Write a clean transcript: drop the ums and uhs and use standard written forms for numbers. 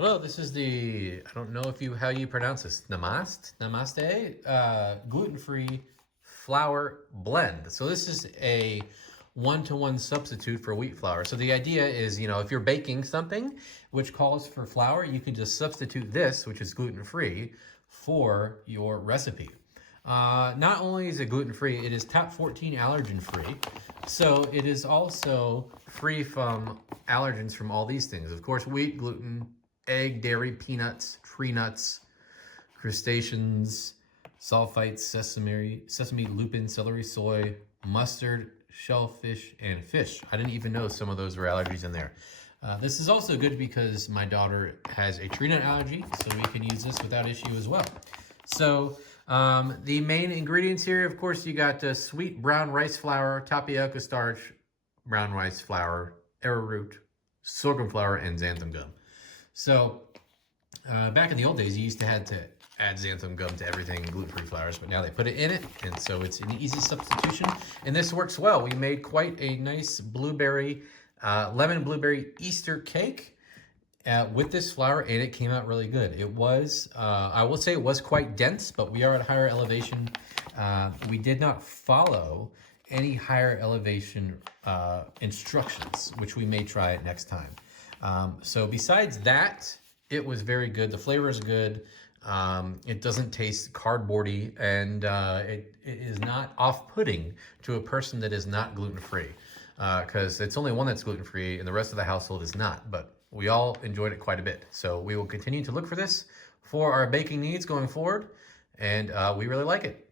Hello, this is I don't know how you pronounce this, Namaste, gluten-free flour blend. So this is a one-to-one substitute for wheat flour. So the idea is, if you're baking something which calls for flour, you can just substitute this, which is gluten-free, for your recipe. Not only is it gluten-free, it is top 14 allergen-free. So it is also free from allergens from all these things. Of course, wheat, gluten, egg, dairy, peanuts, tree nuts, crustaceans, sulfites, sesame, lupin, celery, soy, mustard, shellfish, and fish. I didn't even know some of those were allergies in there. This is also good because my daughter has a tree nut allergy, so we can use this without issue as well. So the main ingredients here, of course, you got sweet brown rice flour, tapioca starch, brown rice flour, arrowroot, sorghum flour, and xanthan gum. So back in the old days, you used to have to add xanthan gum to everything gluten-free flours, but now they put it in it, and so it's an easy substitution. And this works well. We made quite a nice lemon blueberry Easter cake with this flour, and it came out really good. It was, I will say it was quite dense, but we are at higher elevation. We did not follow any higher elevation instructions, which we may try it next time. So besides that, it was very good. The flavor is good. It doesn't taste cardboardy, and it is not off-putting to a person that is not gluten-free, because it's only one that's gluten-free and the rest of the household is not, but we all enjoyed it quite a bit. So we will continue to look for this for our baking needs going forward, and we really like it.